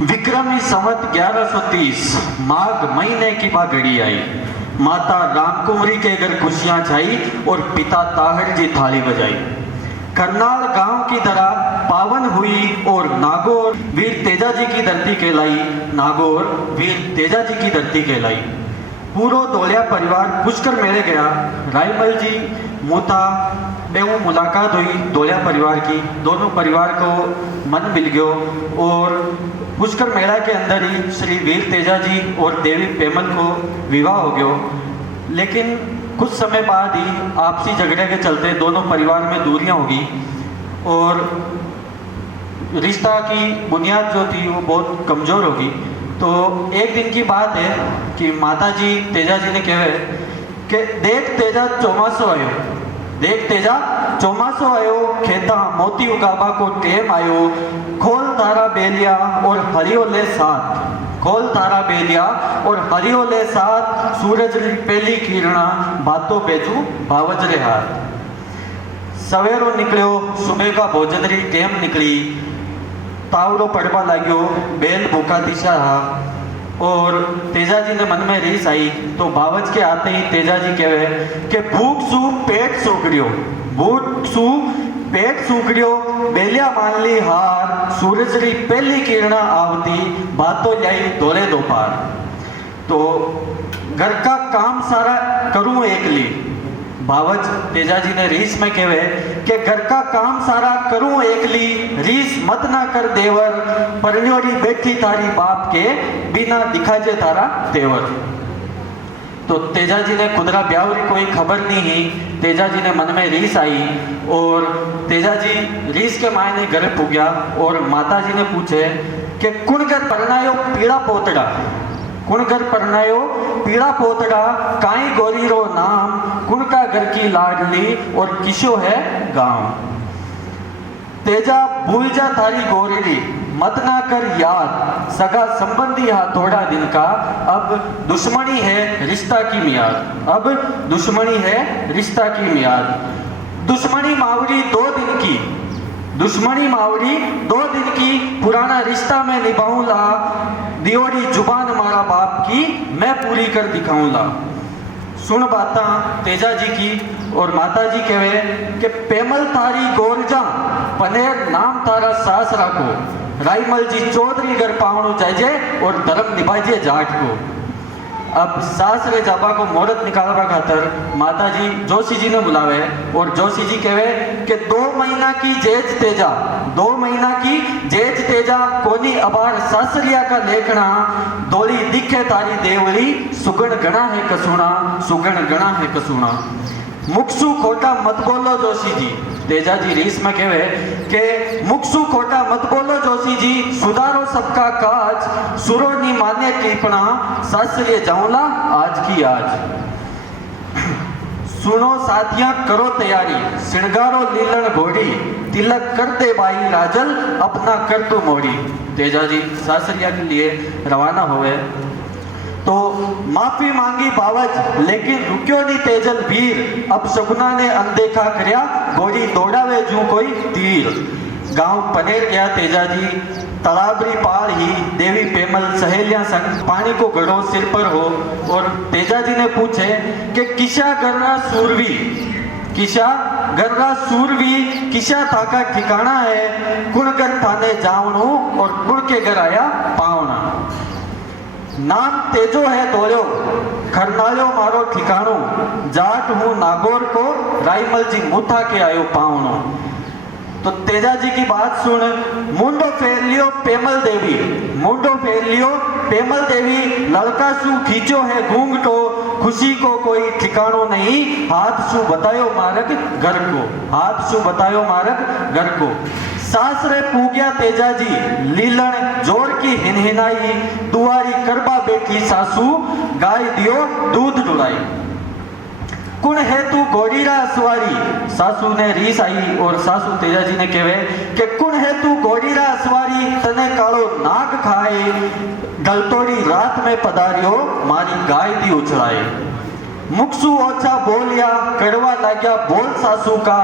विक्रमी संवत 1130 माघ महीने की माँ घड़ी आई। माता रामकुंवरी के घर खुशियां छाई और पिता ताहड़ जी थाली बजाई। करनाल गांव की तरह पावन हुई और नागौर वीर तेजा जी की धरती कहलाई। नागौर वीर तेजा जी की धरती कहलाई। पूरा धोलिया परिवार पुष्कर मेले गया। रायमल जी मूथा एवं मुलाकात हुई धोलिया परिवार की। दोनों परिवार को मन मिल गयो और पुष्कर मेला के अंदर ही श्री वीर तेजा जी और देवी पेमल को विवाह हो गयो। लेकिन कुछ समय बाद ही आपसी झगड़े के चलते दोनों परिवार में दूरियां होगी और रिश्ता की बुनियाद जो थी वो बहुत कमज़ोर होगी। तो एक दिन की बात है कि माता जी तेजा जी ने कहे कि देख तेजा चौमासो आयो, देख तेजा चौमासो आयो, खेता मोती उगाबा को टेम आयो, खोल तारा बेलिया और हरियो ले साथ, खोल तारा बेलिया और हरियो ले साथ, सूरज री पहली किरणा बातों बेजू बावज रे हाथ। सवेरो निकलो, सुबह का भोजन री टेम निकली, तावड़ो पड़वा लाग्यो, बेल भूखा दिशा रहा और तेजा जी ने मन में रीस आई। तो बावज के आते ही तेजा जी कहे कि भूख सू पेट सूखड़ियो, भूख सू पेट सूखड़ियो, बेलिया मान ली हार, सूरज री पहली किरणा आवती, बातों लाई धोले दोपहर। तो घर का काम सारा करूं एकली। बावज तेजा जी ने रीस में कहे कि घर का काम सारा करूं एकली, रीस मत ना कर देवर, परण्योरी बैठी तारी बाप के, बिना दिखाजे तारा तेवर। तो तेजा जी ने खुदरा ब्याह की कोई खबर नहीं ही। तेजा जी ने मन में रीस आई और तेजा जी रीस के मायने घर पुग्या और माता जी ने पूछे कि कुण घर परनायो पीड़ा पोतड़ा, कुण घर परनायो पीड़ा पोतड़ा, काई गोरी रो नाम, कुण का घर की लाडली और किशो है गांव। तेजा भूल जा थारी गोरी, मत ना कर याद, सगा संबंधी हा थोड़ा दिन का, अब दुश्मनी है रिश्ता की मियाद, अब दुश्मनी है रिश्ता की मियाद। दुश्मनी मावड़ी 2 दिन की, दुश्मनी मावड़ी 2 दिन की, पुराना रिश्ता मैं निभाऊंगा, दियोरी जुबान मारा बाप की, मैं पूरी कर दिखाऊंगा। सुन बाता तेजा जी की और माता जी कहे कि पेमल तारी गोरजा, पनेर नाम तारा सास राखो, रायमल जी चौधरी घर पावनो जाइजे और धर्म निभाइजे जाट को। अब सास रे जाबा को मुहूर्त निकालवा खातर माता जी जोशी जी ने बुलावे और जोशी जी कहे कि 2 महीना की जेज तेजा, 2 महीना की जेज तेजा, कोनी अबार सासरिया का लेखना, दोली दिखे तारी देवली, सुगण गणा है कसुणा, सुगण गणा है कसुणा। मुखसू खोटा मत बोलो जोशी जी। तेजा जी रीस में कहे कि मुखसू खोटा मत बोलो जोशी जी, सुधारो सबका काज, सुरो नी माने टिपणा, सासरिये जाऊंला आज की आज। सुनो साथियां करो तैयारी, श्रृंगारो लीलन घोड़ी, तिलक कर दे बाई राजल, अपना कर तू मोड़ी। तेजा जी सासरिया के लिए रवाना हुए तो माफी मांगी बावज, लेकिन रुक्यो नहीं तेजल वीर, अब सपना ने अनदेखा करया, गोरी दौड़ावे जू कोई तीर। गांव पनेर गया तेजा जी, तालाबरी पार ही देवी पेमल सहेलियां संग पानी को घड़ो सिर पर हो और तेजा जी ने पूछे कि किशा गर्रा सूरवी, किशा गर्रा सूरवी, किशा थाका ठिकाना है, कुण घर थाने जावणू और कुण के घर आया पावना। नाम तेजो है तोड़ो, खरनायो मारो ठिकाणो, जाट हूँ नागौर को, रायमल जी मूथा के आयो पावनो। तो तेजा जी की बात सुन मुंडो फेर लियो पेमल देवी, मुंडो फेर लियो पेमल देवी, लड़का सू खींचो है घूंघटो, खुशी को कोई ठिकानो नहीं, हाथ सू बतायो मार्ग घर को, हाथ सू बतायो मार्ग घर को। सासरे पूग्या तेजा जी, लीलन जोर की हिनहिनाई, दुआरी करबा बैठी सासू, गाय दियो दूध डुलाई। कुण है तू गोरीरा असवारी, सासू ने रीस आई और सासू तेजा जी ने कहे कि कुण है तू गोरीरा असवारी, तने कालो नाग खाए, गलतोड़ी रात में पधारियो, मारी गाय दी उछलाए। मुखसू ओछा बोलिया, कड़वा लाग्या बोल सासू का,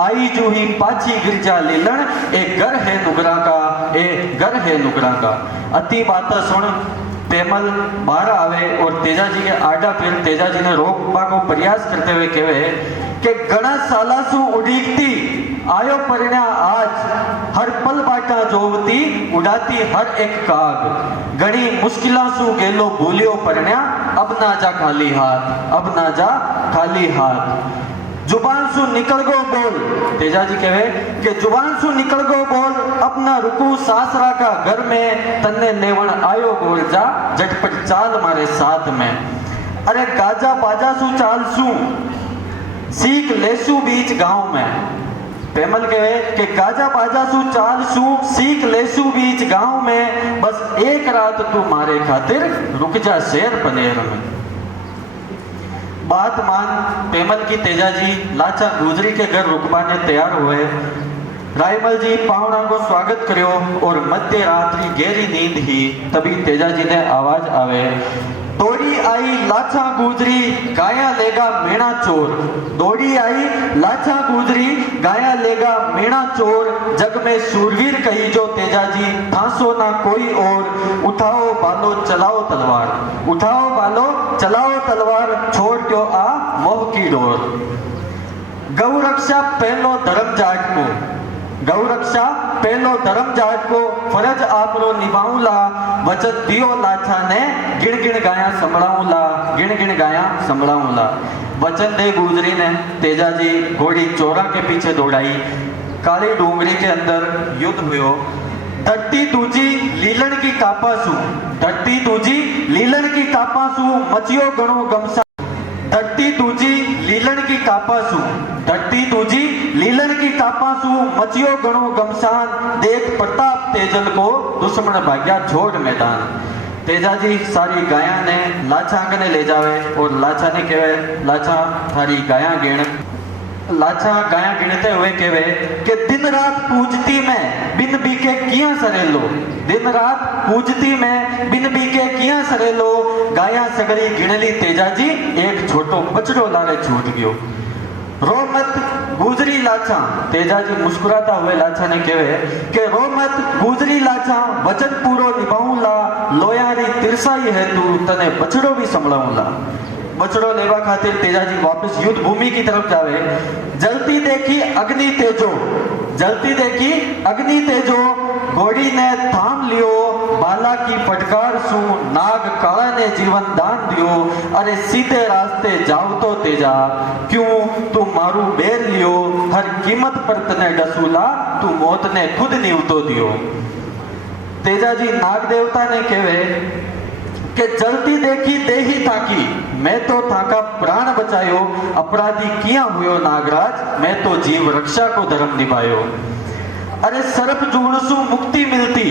आई जूही पाछी गिरजा लीलन, एक घर है नुगरा का, ए घर है नुकरा का। अति बात सुन पेमल बाहर आवे और तेजाजी के आड़ा फिर तेजाजी ने रोकवा को प्रयास करते हुए कहे कि घना साला सु उड़ीकती आयो परिणा आज हर पल बाटा जोवती उड़ाती हर एक काग घनी मुश्किलों सु गेलो भूलियो परिणा अब ना जा खाली हाथ अब ना जा खाली हाथ। जुबान सु निकल गो बोल तेजाजी कहे कि जुबान सु निकल गो बोल अपना रुकू सासरा का घर में तन्ने लेवन आयो बोल जा झटपट चाल मारे साथ में। अरे गाजा बाजा सु चाल सु सीख लेसु बीच गांव में। पेमल कहे कि गाजा बाजा सु चाल सु सीख लेसु बीच गांव में बस एक रात तू मारे खातिर रुक जा शेर पनेर में। बात मान पेमल की तेजाजी लाचा गुजरी के घर रुकवाने तैयार हुए। रायमल जी पावना को स्वागत करो और मध्य रात्रि गहरी नींद ही तभी तेजाजी ने आवाज आवे दौड़ी आई लाचा गुजरी गाया लेगा मेणा चोर। दौड़ी आई लाचा गुजरी गाया लेगा मेणा चोर जग में शूरवीर कही जो तेजाजी थांसो ना कोई और। उठाओ बालो चलाओ तलवार उठाओ बालो चलाओ तलवार छोड़ दो आ मोह की डोर। गौ रक्षा पहलो धर्म जाट को गौ रक्षा पहलो धर्म जाट को फरज आपरो निभाऊला वचन दियो लाछा ने गिण गिण गाया संभळाऊला गिण गिण गाया संभळाऊला। वचन दे गुजरी ने तेजाजी घोड़ी चोरा के पीछे दौड़ाई। काली डूंगरी के अंदर युद्ध हुयो। धरती दूजी लीलन की कापासू धरती दूजी लीलन की कापासू मचियो गणो गमसा। धरती दूजी लीलन की कापासू धरती दूजी लीलन की कापासू मचियो गणो गमसान। देख प्रताप तेजल को दुश्मन भाग्या छोड़ मैदान। तेजाजी सारी गाया ने लाछा ने ले जावे और लाछा ने कहे लाछा थारी गाया गिण। लाछा गाया गिनते हुए कहे कि दिन रात पूजती मैं बिन बीके किया सरेलो। दिन रात पूजती मैं बिन बीके किया सरेलो। गाया सगड़ी गिनली तेजाजी एक छोटो बछड़ो लारे छूट गयो। रो मत गुजरी लाछा तेजाजी मुस्कुराता हुए लाछा ने कहे कि रो मत गुजरी लाछा वचन पूरो निभाऊंला लोयारी तिरसाई है तू तने बछड़ो भी संभळाऊंला। बछड़ो लेवा खातिर तेजाजी वापस युद्ध भूमि की तरफ जावे। जलती देखी अग्नि तेजो जलती देखी अग्नि तेजो घोड़ी ने थाम लियो बाला की फटकार सु नाग काला ने जीवन दान दियो। अरे सीधे रास्ते जाओ तो तेजा क्यों तू मारू बेर लियो हर कीमत पर तने डसूला तू मौत ने खुद नीवतो दियो। तेजाजी नाग देवता ने कहे कि जलती देखी देही ताकी मैं तो थाका प्राण बचायो। अपराधी किया हुयो नागराज मैं तो जीव रक्षा को धर्म निभायो। अरे सर्प जुणसु मुक्ति मिलती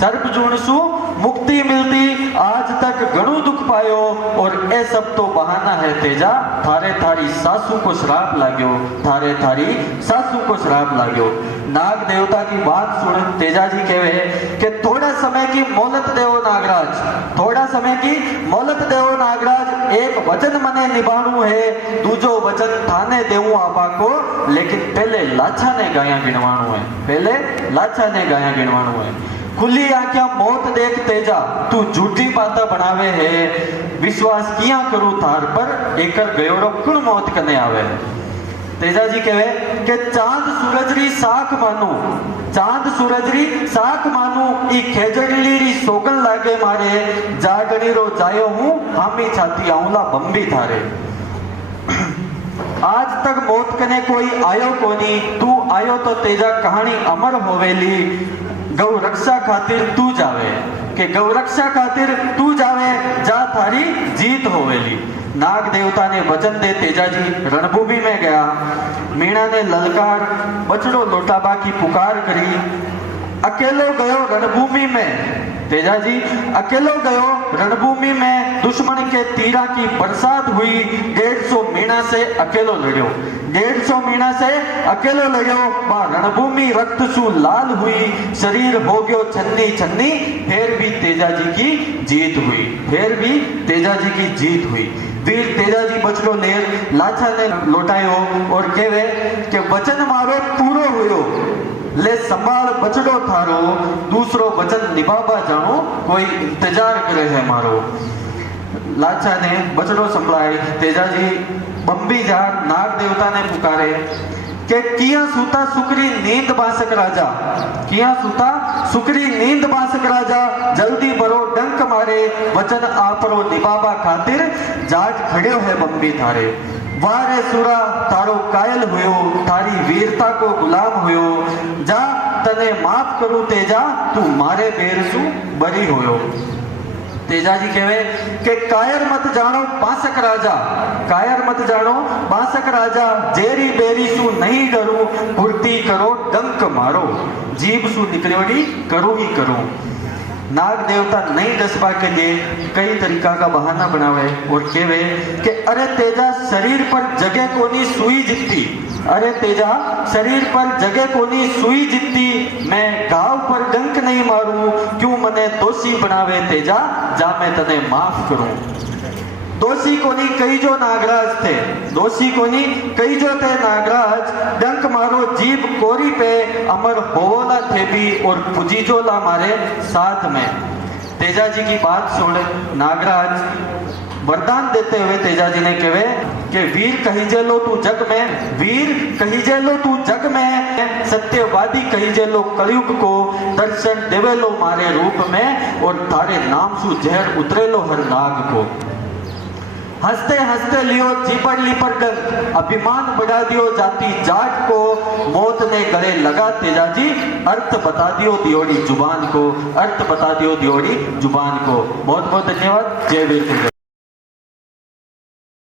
सर्प जुणसु मुक्ति मिलती आज तक घणो दुख पायो और ए सब तो बहाना है तेजा थारे थारी सासू को श्राप लाग्यो थारे थारी सासू को श्राप लाग्यो। नाग देवता की बात सुन तेजाजी कहे कि थोड़ा समय की मोहलत देवो नागराज थोड़ा समय की मोहलत देवो नागराज। एक वचन मने निभाणु है दूजो वचन थाने देवू आपा को लेकिन पहले लाछा ने गाया गिनवाणु है पहले लाछा ने गाया गिनवाणु है। खुली आंखें मौत देख तेजा तू झूठी बातें बनावे है विश्वास किया करू थार पर एकर गयोरो कुण मौत कने आवे। तेजाजी कहे कि चांद सूरजरी साख मानू चांद सूरजरी साख मानू ई खेजड़ली री सोगन लागे मारे जागणी रो जायो हूं हामी छाती आऊला बम्बी थारे। आज तक मौत कने कोई आयो कोनी तू आयो तो तेजा कहानी अमर होवेली। गौ रक्षा खातिर तू जावे के गौ रक्षा खातिर तू जावे जा थारी जीत होवेली। नाग देवता ने वचन दे तेजाजी रणभूमि में गया। मीणा ने ललकार बछड़ो लोटाबा की पुकार करी। अकेलो गयो रणभूमि में तेजाजी अकेलो गयो रणभूमि में दुश्मन के तीरा की बरसात हुई। 150 मीणा से अकेलो लड़्यो 150 मीणा से अकेलो लड़्यो रणभूमि रक्त सु लाल हुई। शरीर हो गयो छन्नी छन्नी फिर भी तेजाजी की जीत हुई फिर भी तेजाजी की जीत हुई। वीर तेजाजी बछड़ो लेर लाछा ने लौटायो और कहे कि वचन मारो पूरो हुयो ले संभाल बचड़ो थारो, दूसरो वचन निभावा जानो, कोई इंतजार करे है मारो। लाचा ने बचड़ो संभळाय, तेजाजी बंबी जा नाग देवता ने पुकारे के किया सूता सुकरी नींद बासक राजा, किया सूता सुकरी नींद बासक राजा, जल्दी बरो डंक मारे, वचन आपरो निभावा खातिर जाट खड़े है बंबी थारे। वारे सुरा तारो कायल हुयो, तारी वीरता को गुलाम हुयो, जा तने माफ करूं तेजा, तू मारे बेर सु बरी होयो। तेजाजी कहे कि कायर मत जानो बासक राजा, कायर मत जानो बासक राजा, जेरी बेरी सु नहीं डरू, फुर्ती करो डंक मारो, जीभ सु निकलवड़ी करो ही करो। नाग देवता नहीं दसबा के लिए कई तरीका का बहाना बनावे और कहे कि अरे तेजा शरीर पर जगह कोनी सुई जितती, अरे तेजा शरीर पर जगह कोनी सुई जितती, मैं घाव पर डंक नहीं मारूं, क्यों मने दोषी बनावे तेजा, जा मैं तने माफ करूं। दोषी कोनी कई जो नागराज थे, दोषी कोनी कई जो थे नागराज, डंक मारो जीभ कोरी पे, अमर होवोला थे भी और पुजीजोला मारे साथ में। तेजाजी की बात सुन नागराज वरदान देते हुए तेजाजी ने कहे कि वीर कहीजे लो तू जग में, वीर कहीजे लो तू जग में, सत्यवादी कहीजे लो कलयुग को, दर्शन देवे लो मारे रूप में, और तारे नाम सु जहर उतरे लो हर नाग को। हंसते हंसते लियो जीपड़ लीपड़ डंक, अभिमान बढ़ा दियो जाति जाट को, मौत ने गले लगा तेजाजी, अर्थ बता दियो दियोड़ी जुबान को, अर्थ बता दियो दियोड़ी जुबान को। बहुत बहुत धन्यवाद। जय वीर।